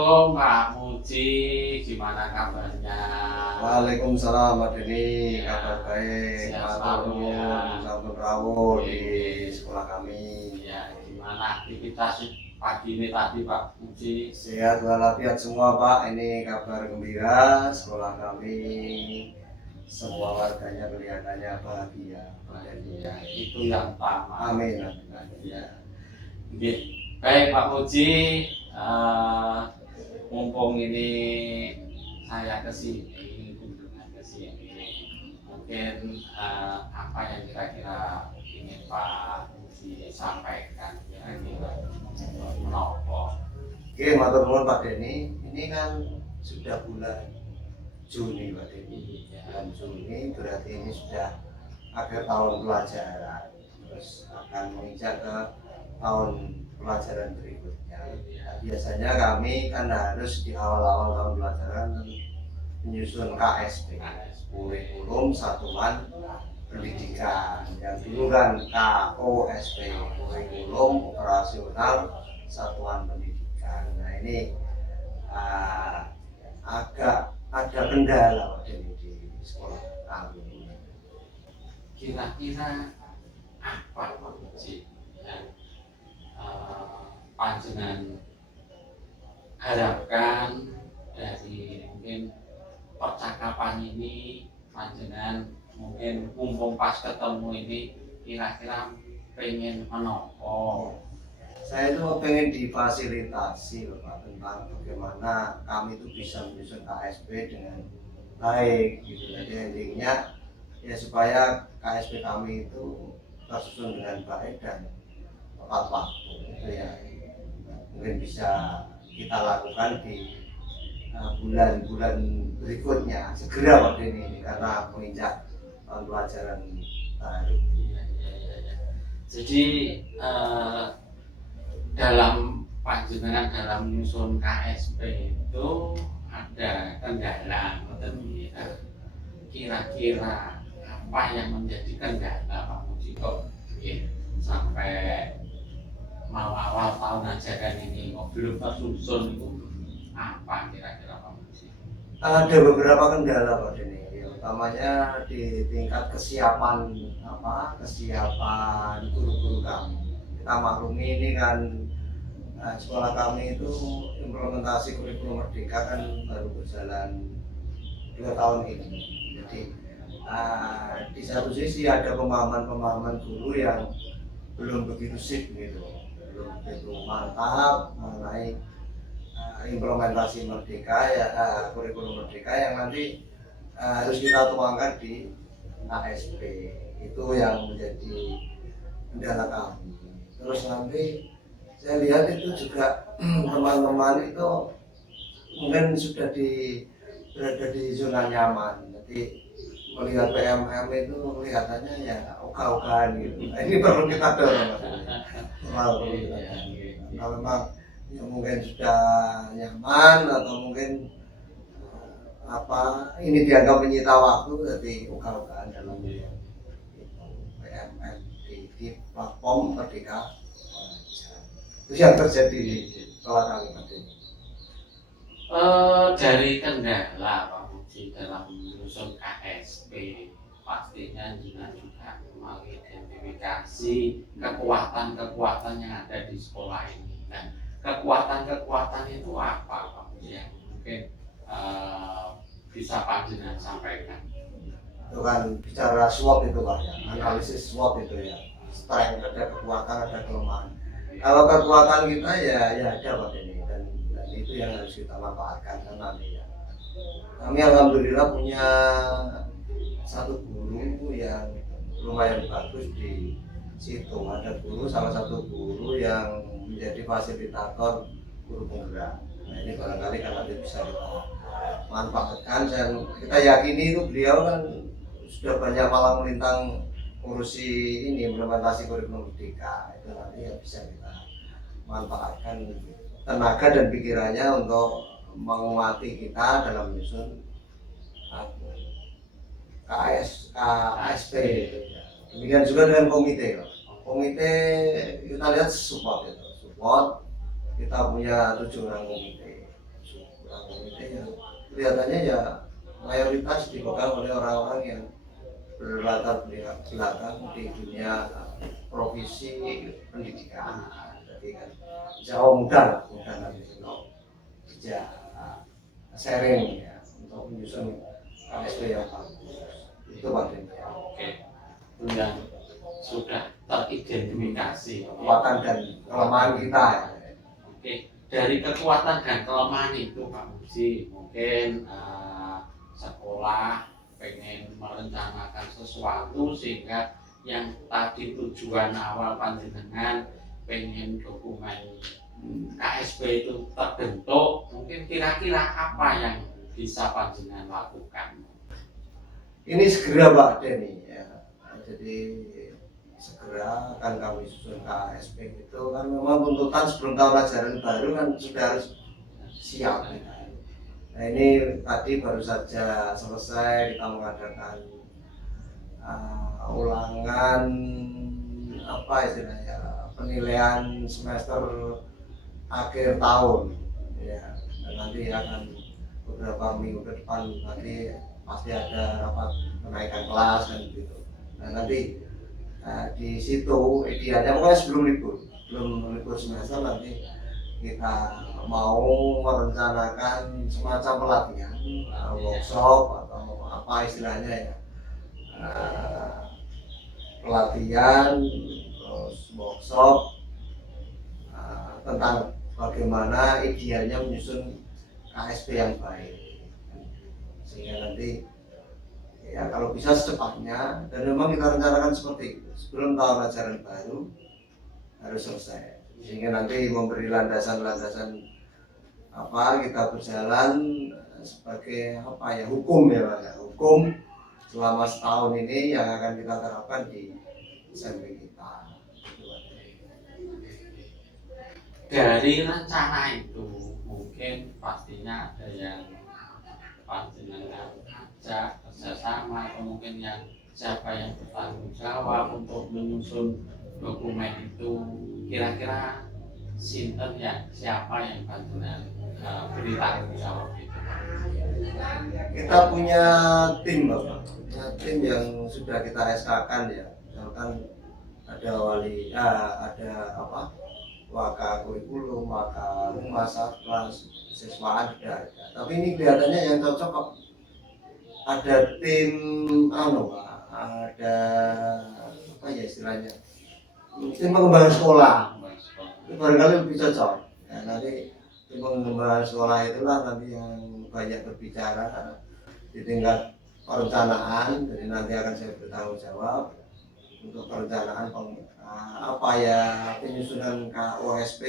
Assalamualaikum Pak Muji, gimana kabarnya? Waalaikumsalam Pak Deni, kabar baik, Sehat matur selalu ya. nuwun, sampun rawuh di Oke. sekolah kami. Ya, gimana aktivitas pagi ini tadi Pak Muji? Sehat walafiat semua Pak, ini kabar gembira, sekolah kami semua warganya kelihatannya bahagia. Pak Deni. Ya, itu yang utama. Amin. Ya. Oke. Baik Pak Muji, mumpung ini saya kesini, kunjungan kesini, mungkin apa yang kira-kira ingin Pak Muji sampaikan kira-kira menopo. Oke, matur nuwun Pak Deni. Ini kan sudah bulan Juni Pak Deni. Bulan Juni berarti ini sudah akhir tahun pelajaran. Terus akan menginjak ke tahun pelajaran berikutnya. Nah, biasanya kami kan harus di awal-awal tahun pelajaran menyusun KSP, kurikulum satuan pendidikan. Yang dulu kan KOSP, kurikulum operasional satuan pendidikan. Nah ini agak ada kendala Pak Deni di sekolah kami. Kira-kira apa Pak Muji yang panjenengan harapkan dari mungkin percakapan ini, panjenengan mungkin mumpung pas ketemu ini kira-kira pengen menopo. Saya itu pengen difasilitasi loh Pak tentang bagaimana kami itu bisa menyusun KSP dengan baik gitu. Jadi intinya ya supaya KSP kami itu tersusun dengan baik dan tepat waktu itu ya mungkin bisa kita lakukan di bulan-bulan berikutnya segera Pak Deni karena menginjak tahun pelajaran baru. Jadi dalam panjenengan dalam menyusun KSP itu ada kendala, kira-kira apa yang menjadi kendala Pak Muji kok sampai mau awal tahun ajaran ini kok belum tersusun itu apa kira-kira Pak Muji? Ada beberapa kendala Pak Deni, utamanya di tingkat kesiapan guru-guru kami. Kita maklumi ini kan sekolah kami itu implementasi kurikulum merdeka kan baru berjalan 2 tahun ini. Jadi di satu sisi ada pemahaman guru yang belum begitu sip gitu, belum begitu mantap mengenai implementasi merdeka ya kurikulum merdeka yang nanti harus kita tuangkan di KSP. Itu yang menjadi kendala kami. Terus nanti saya lihat itu juga teman-teman itu mungkin sudah berada di zona nyaman. Jadi melihat PMM itu kelihatannya ya ogah-ogahan gitu. Nah, ini perlu kita dorong. Kalau memang ya mungkin sudah nyaman atau mungkin ini dianggap menyita waktu, jadi ogah-ogahan dalam PMM di platform Merdeka. Itu yang terjadi di sekolah kami tadi. Dari kendala Pak Muji dalam menyusun KSP pastinya juga mengidentifikasi kekuatan-kekuatan yang ada di sekolah ini. Dan kekuatan-kekuatan itu apa Pak Muji yang mungkin bisa panjenengan sampaikan? Itu kan bicara SWOT itu Pak ya, analisis SWOT itu ya, strength, ada kekuatan, ada kelemahan. Kalau kekuatan kita ya ada Pak ini dan itu yang harus kita manfaatkan karena ya kami alhamdulillah punya satu guru yang lumayan bagus di situ. Ada salah satu guru yang menjadi fasilitator guru penggerak. Nah ini barangkali kan nanti bisa kita manfaatkan dan kita yakini itu beliau kan sudah banyak malang melintang ngurusi ini implementasi kurikulum merdeka. Itu nanti yang bisa kita manfaatkan tenaga dan pikirannya untuk menguati kita dalam menyusun KSP. Demikian juga dengan komite. Komite kita lihat support kita punya 7 orang komite. komite yang kelihatannya ya mayoritas dipegang oleh orang-orang yang berlatar belakang di dunia profesi pendidikan. Jadi kan jauh mudah nanti untuk bisa sharing ya untuk menyusun KSP yang bagus. Itu Pak Deni. Oke, itu yang sudah teridentifikasi. Kekuatan dan kelemahan kita. Oke, dari kekuatan dan kelemahan itu Pak Muji, mungkin sekolah pengen merencanakan sesuatu sehingga yang tadi tujuan awal panjenengan pengen dokumen KSP itu terbentuk, mungkin kira-kira apa yang bisa panjenengan lakukan? Ini segera Pak Deni ya. Jadi segera akan kami susun KSP itu kan memang tuntutan sebelum tahun ajaran baru kan sudah harus siap. Nah ini tadi baru saja selesai kita mengadakan ulangan apa istilahnya penilaian semester akhir tahun ya, dan nanti akan beberapa minggu ke depan nanti pasti ada rapat kenaikan kelas kan gitu. Nah nanti di situ idealnya pokoknya sebelum libur semester nanti kita mau merencanakan semacam pelatihan workshop atau apa istilahnya ya, pelatihan terus workshop tentang bagaimana idealnya menyusun KSP yang baik, sehingga nanti ya kalau bisa secepatnya, dan memang kita rencanakan seperti itu sebelum tahun ajaran baru harus selesai, sehingga nanti memberi landasan-landasan apa kita berjalan sebagai apa ya hukum ya Pak ya, hukum selama setahun ini yang akan kita terapkan di SMP kita. Dari rencana itu mungkin pastinya ada yang panjenengan ajak kerjasama atau mungkin yang siapa yang bertanggung jawab untuk menyusun dokumen itu, kira-kira sinten ya, siapa yang panjenengan beri tanggung jawab itu? Kita punya tim Bapak, tim yang sudah kita SK-kan ya, misalkan ada ada apa waka kurikulum, waka humas, kelas siswaan ada. Tapi ini kelihatannya yang cocok ada tim Pak, ada apa ya istilahnya, tim pengembangan sekolah. Itu barangkali lebih cocok. Ya, nanti tim pengembangan sekolah itulah nanti yang banyak berbicara di tingkat perencanaan. Jadi nanti akan saya bertanggung jawab untuk perencanaan apa ya penyusunan KSP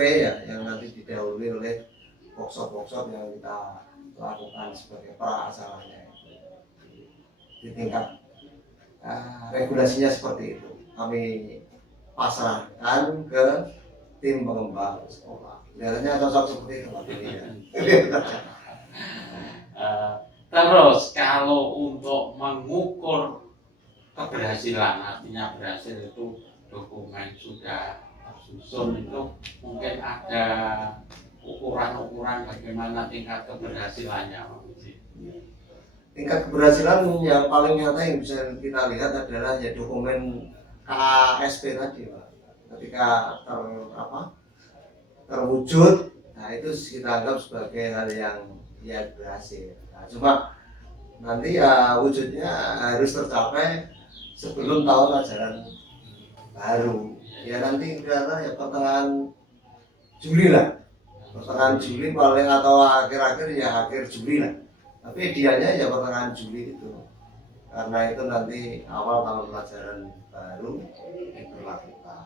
ya yang nanti didahului oleh workshop yang kita lakukan sebagai praasalanya di tingkat regulasinya seperti itu. Kami pasrahkan ke tim pengembang sekolah. Kelihatannya cocok seperti itu Pak Deni ya. Terus kalau untuk mengukur keberhasilan, artinya berhasil itu dokumen sudah tersusun, itu mungkin ada ukuran-ukuran bagaimana tingkat keberhasilannya Pak Muji? Tingkat keberhasilan yang paling nyata yang bisa kita lihat adalah ya dokumen KSP tadi Pak. Ketika terwujud, nah itu kita anggap sebagai hal yang ya berhasil. Nah, cuma nanti ya wujudnya harus tercapai sebelum tahun ajaran baru. Ya nanti kira-kira ya pertengahan Juli lah. Pertengahan Juli paling atau akhir-akhir ya akhir Juli lah. Tapi idealnya ya pertengahan Juli itu. Karena itu nanti awal tahun pelajaran baru diberlakukan.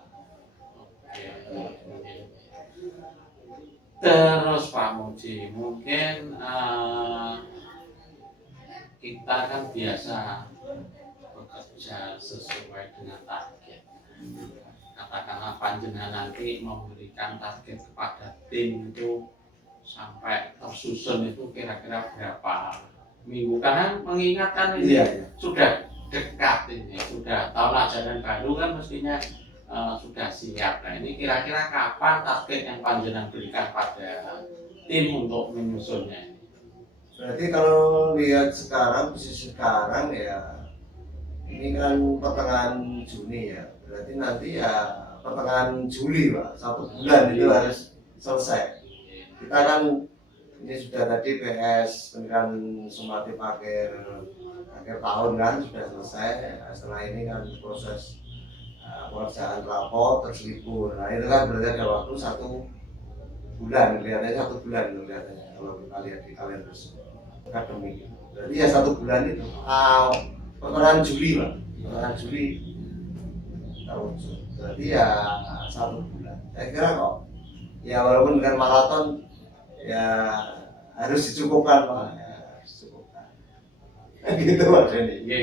Terus Pak Muji, mungkin kita kan biasa bekerja sesuai dengan target. Katakanlah panjenengan nanti memberikan target kepada tim itu sampai tersusun itu kira-kira berapa minggu, karena mengingatkan ini sudah dekat, ini sudah tahun ajaran baru kan mestinya sudah siap. Nah ini kira-kira kapan target yang panjenengan berikan pada tim untuk menyusunnya ini? Berarti kalau lihat sekarang, posisi sekarang ya, ini kan pertengahan Juni ya, berarti nanti ya pertengahan Juli Pak, 1 bulan itu harus selesai. Kita kan ini sudah tadi PS pendidikan sumatif akhir tahun kan sudah selesai. Setelah ini kan proses pengerjaan rapot terus libur. Nah itu kan berarti ada waktu 1 bulan, kelihatannya 1 bulan kelihatannya kalau kita lihat di kalender akademik. Berarti ya 1 bulan itu pertengahan Juli Pak, pertengahan Juli tahun. Berarti ya 1 bulan. Saya kira kok ya walaupun dengan maraton ya harus dicukupkan Pak, ya, harus dicukupkan. Gitu Pak Denny. Iya.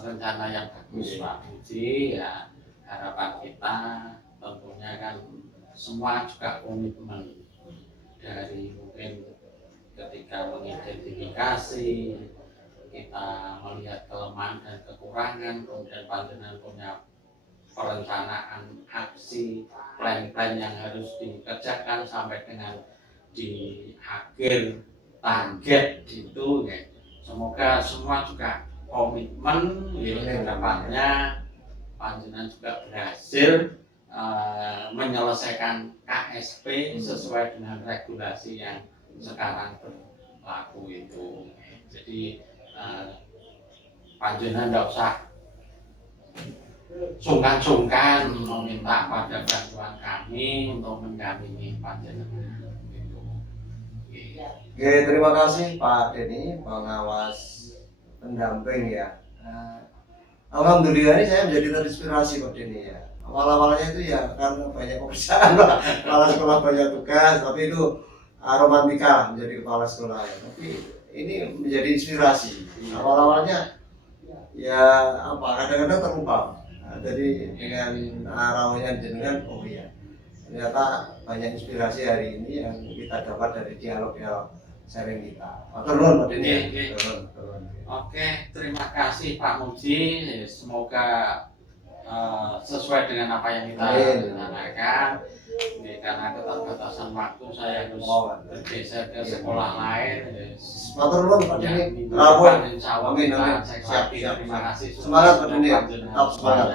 Rencana yang bagus Pak Puji, ya harapan kita tentunya kan semua juga komitmen dari mungkin ketika mengidentifikasi kita melihat kelemahan dan kekurangan, kemudian panjenengan punya perencanaan aksi plan-plan yang harus dikerjakan sampai dengan di akhir target itu ya. Semoga semua juga komitmen ya, dapatnya panjenengan juga berhasil menyelesaikan KSP sesuai dengan regulasi yang sekarang berlaku itu. Jadi panjenengan tidak usah sungkan-sungkan meminta pada bantuan kami untuk mendampingi panjenengan. Oke, terima kasih Pak Denny, pengawas pendamping ya. Alhamdulillah ini saya menjadi terinspirasi Pak Denny ya. Awal-awalnya itu ya karena banyak pekerjaan Pak, kepala sekolah banyak tugas, tapi itu romantika menjadi kepala sekolah ya. Tapi ini menjadi inspirasi. Awal-awalnya ya apa kadang-kadang terlupa. Nah, jadi dengan arahnya jenengan, oh iya ternyata banyak inspirasi hari ini yang kita dapat dari dialog-dialog sharing kita. Turun Pak Denny. Oke, terima kasih Pak Muji. Semoga sesuai dengan apa yang kita rencanakan. Karena keterbatasan waktu saya harus bergeser ke sekolah lain. Turun Pak Denny. Insya Allah kita Siap. terima kasih. Semangat Pak Denny. Tetap semangat.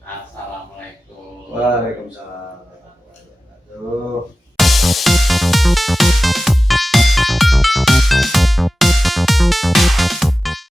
Assalamualaikum. Waalaikumsalam.